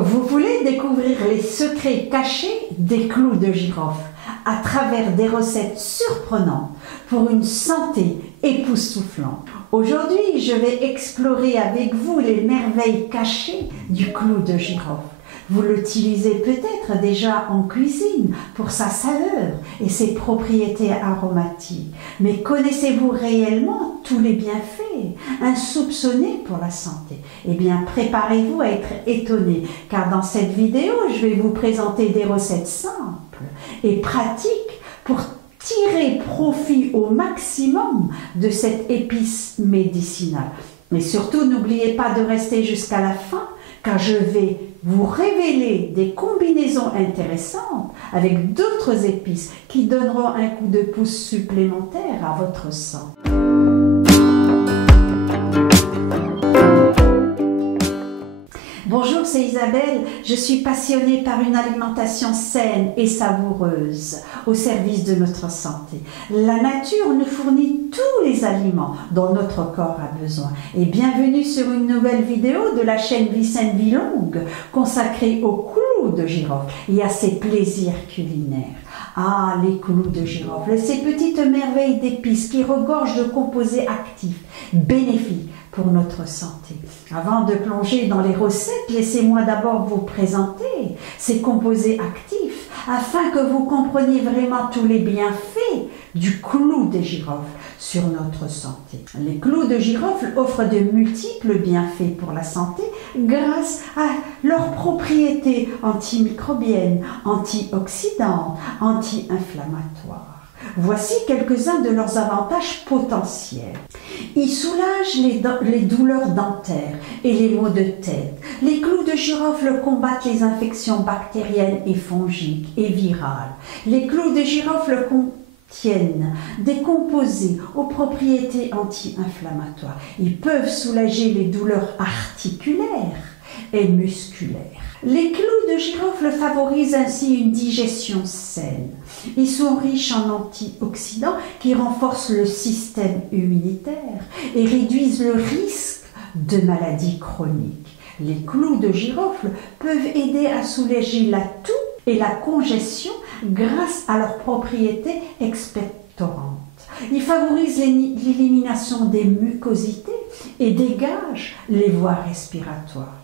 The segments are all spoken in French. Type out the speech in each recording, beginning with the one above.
Vous voulez découvrir les secrets cachés des clous de girofle à travers des recettes surprenantes pour une santé époustouflante. Aujourd'hui, je vais explorer avec vous les merveilles cachées du clou de girofle. Vous l'utilisez peut-être déjà en cuisine pour sa saveur et ses propriétés aromatiques. Mais connaissez-vous réellement tous les bienfaits insoupçonnés pour la santé? Eh bien, préparez-vous à être étonné, car dans cette vidéo, je vais vous présenter des recettes simples et pratiques pour tirer profit au maximum de cette épice médicinale. Mais surtout, n'oubliez pas de rester jusqu'à la fin, car je vais vous révéler des combinaisons intéressantes avec d'autres épices qui donneront un coup de pouce supplémentaire à votre sang. Bonjour, c'est Isabelle. Je suis passionnée par une alimentation saine et savoureuse au service de notre santé. La nature nous fournit tous les aliments dont notre corps a besoin. Et bienvenue sur une nouvelle vidéo de la chaîne Vicente Vilongue consacrée aux clous de girofle et à ses plaisirs culinaires. Ah, les clous de girofle, ces petites merveilles d'épices qui regorgent de composés actifs, bénéfiques pour notre santé. Avant de plonger dans les recettes, laissez-moi d'abord vous présenter ces composés actifs afin que vous compreniez vraiment tous les bienfaits du clou de girofle sur notre santé. Les clous de girofle offrent de multiples bienfaits pour la santé grâce à leurs propriétés antimicrobiennes, antioxydantes, anti-inflammatoires. Voici quelques-uns de leurs avantages potentiels. Ils soulagent les douleurs dentaires et les maux de tête. Les clous de girofle combattent les infections bactériennes et fongiques et virales. Les clous de girofle contiennent des composés aux propriétés anti-inflammatoires. Ils peuvent soulager les douleurs articulaires et musculaires. Les clous de girofle favorisent ainsi une digestion saine. Ils sont riches en antioxydants qui renforcent le système immunitaire et réduisent le risque de maladies chroniques. Les clous de girofle peuvent aider à soulager la toux et la congestion grâce à leurs propriétés expectorantes. Ils favorisent l'élimination des mucosités et dégagent les voies respiratoires.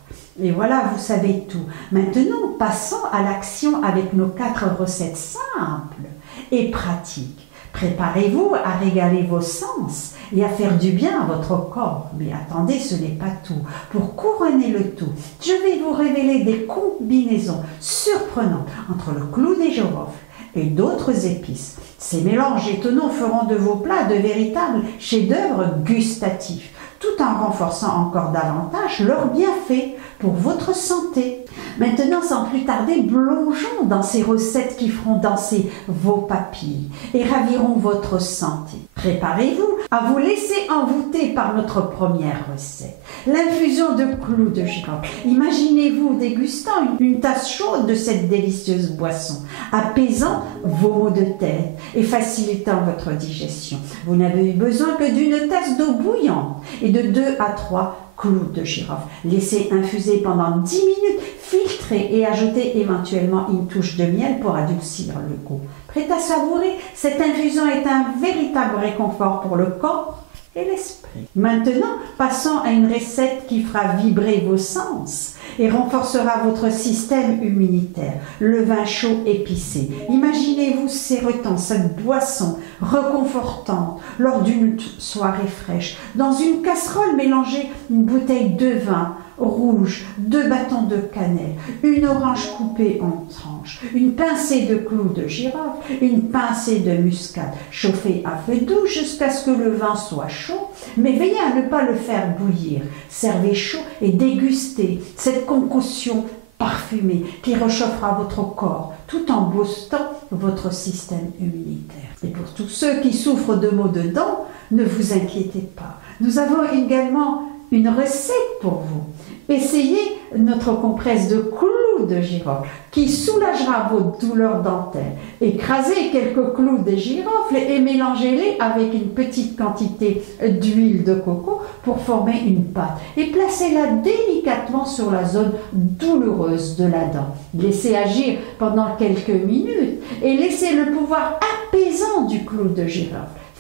Et voilà, vous savez tout. Maintenant, passons à l'action avec nos 4 recettes simples et pratiques. Préparez-vous à régaler vos sens et à faire du bien à votre corps. Mais attendez, ce n'est pas tout. Pour couronner le tout, je vais vous révéler des combinaisons surprenantes entre le clou de girofle et d'autres épices. Ces mélanges étonnants feront de vos plats de véritables chefs-d'œuvre gustatifs, tout en renforçant encore davantage leurs bienfaits pour votre santé. Maintenant, sans plus tarder, plongeons dans ces recettes qui feront danser vos papilles et raviront votre santé. Préparez-vous à vous laisser envoûter par notre première recette. L'infusion de clous de girofle. Imaginez-vous dégustant une tasse chaude de cette délicieuse boisson, apaisant vos maux de tête et facilitant votre digestion. Vous n'avez besoin que d'une tasse d'eau bouillante et de 2 à 3 clous de girofle. Laissez infuser pendant 10 minutes, filtrez et ajoutez éventuellement une touche de miel pour adoucir le goût. Prêt à savourer, cette infusion est un véritable réconfort pour le corps et l'esprit. Maintenant, passons à une recette qui fera vibrer vos sens et renforcera votre système immunitaire, le vin chaud épicé. Imaginez-vous sirotant cette boisson réconfortante lors d'une soirée fraîche. Dans une casserole, mélangez une bouteille de vin rouge, 2 bâtons de cannelle, une orange coupée en tranches, une pincée de clous de girofle, une pincée de muscade. Chauffez à feu doux jusqu'à ce que le vin soit chaud, mais veillez à ne pas le faire bouillir. Servez chaud et dégustez cette concoction parfumée qui réchauffera votre corps tout en boostant votre système immunitaire. Et pour tous ceux qui souffrent de maux de dents, ne vous inquiétez pas. Nous avons également une recette pour vous. Essayez notre compresse de clous clou de girofle qui soulagera vos douleurs dentaires. Écrasez quelques clous de girofle et mélangez-les avec une petite quantité d'huile de coco pour former une pâte. Et placez-la délicatement sur la zone douloureuse de la dent. Laissez agir pendant quelques minutes et laissez le pouvoir apaisant du clou de girofle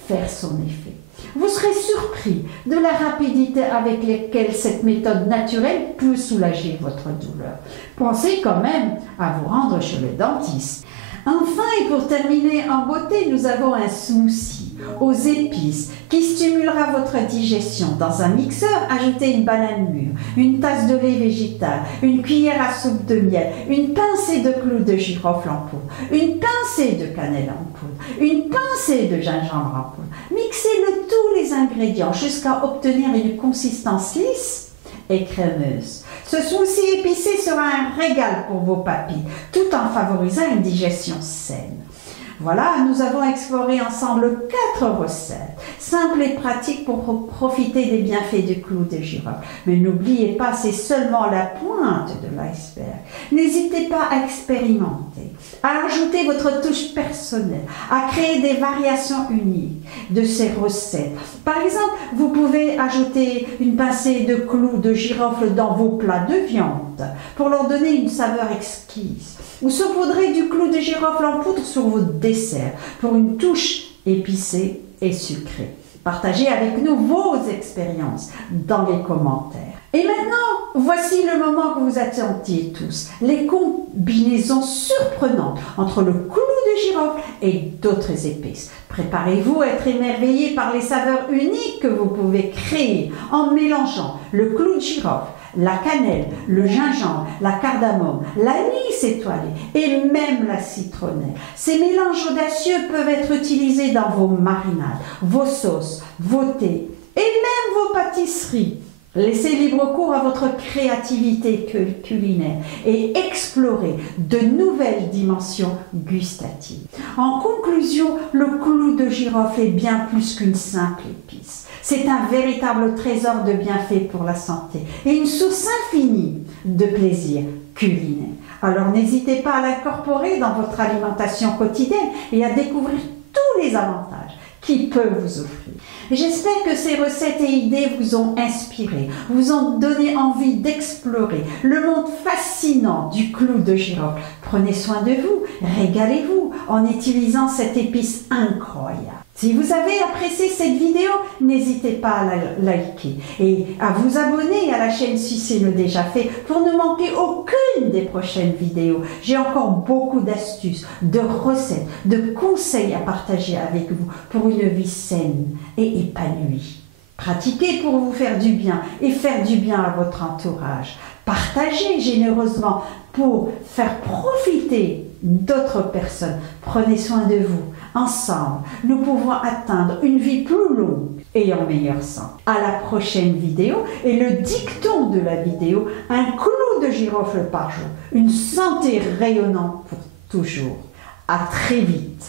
faire son effet. Vous serez surpris de la rapidité avec laquelle cette méthode naturelle peut soulager votre douleur. Pensez quand même à vous rendre chez le dentiste. Enfin, et pour terminer en beauté, nous avons un smoothie aux épices qui stimulera votre digestion. Dans un mixeur, ajoutez une banane mûre, une tasse de lait végétal, une cuillère à soupe de miel, une pincée de clous de girofle en poudre, une pincée de cannelle en poudre, une pincée de gingembre en poudre. Mixez tous les ingrédients jusqu'à obtenir une consistance lisse et crémeuse. Ce smoothie épicé sera un régal pour vos papilles, tout en favorisant une digestion saine. Voilà, nous avons exploré ensemble 4 recettes, simples et pratiques pour profiter des bienfaits du clou de girofle. Mais n'oubliez pas, c'est seulement la pointe de l'iceberg. N'hésitez pas à expérimenter, à ajouter votre touche personnelle, à créer des variations uniques de ces recettes. Par exemple, vous pouvez ajouter une pincée de clou de girofle dans vos plats de viande pour leur donner une saveur exquise. Ou saupoudrez du clou de girofle en poudre sur vos desserts pour une touche épicée et sucrée. Partagez avec nous vos expériences dans les commentaires. Et maintenant, voici le moment que vous attendiez tous, les combinaisons surprenantes entre le clou de girofle et d'autres épices. Préparez-vous à être émerveillés par les saveurs uniques que vous pouvez créer en mélangeant le clou de girofle, la cannelle, le gingembre, la cardamome, l'anis étoilé et même la citronnelle. Ces mélanges audacieux peuvent être utilisés dans vos marinades, vos sauces, vos thés et même vos pâtisseries. Laissez libre cours à votre créativité culinaire et explorez de nouvelles dimensions gustatives. En conclusion, le clou de girofle est bien plus qu'une simple épice. C'est un véritable trésor de bienfaits pour la santé et une source infinie de plaisir culinaire. Alors n'hésitez pas à l'incorporer dans votre alimentation quotidienne et à découvrir tous les avantages qu'il peut vous offrir. J'espère que ces recettes et idées vous ont inspiré, vous ont donné envie d'explorer le monde fascinant du clou de girofle. Prenez soin de vous, régalez-vous en utilisant cette épice incroyable. Si vous avez apprécié cette vidéo, n'hésitez pas à la liker et à vous abonner à la chaîne si c'est déjà fait pour ne manquer aucune des prochaines vidéos. J'ai encore beaucoup d'astuces, de recettes, de conseils à partager avec vous pour une vie saine et épanouie. Pratiquez pour vous faire du bien et faire du bien à votre entourage. Partagez généreusement pour faire profiter d'autres personnes. Prenez soin de vous. Ensemble, nous pouvons atteindre une vie plus longue et en meilleure santé. À la prochaine vidéo et le dicton de la vidéo, un clou de girofle par jour. Une santé rayonnante pour toujours. À très vite.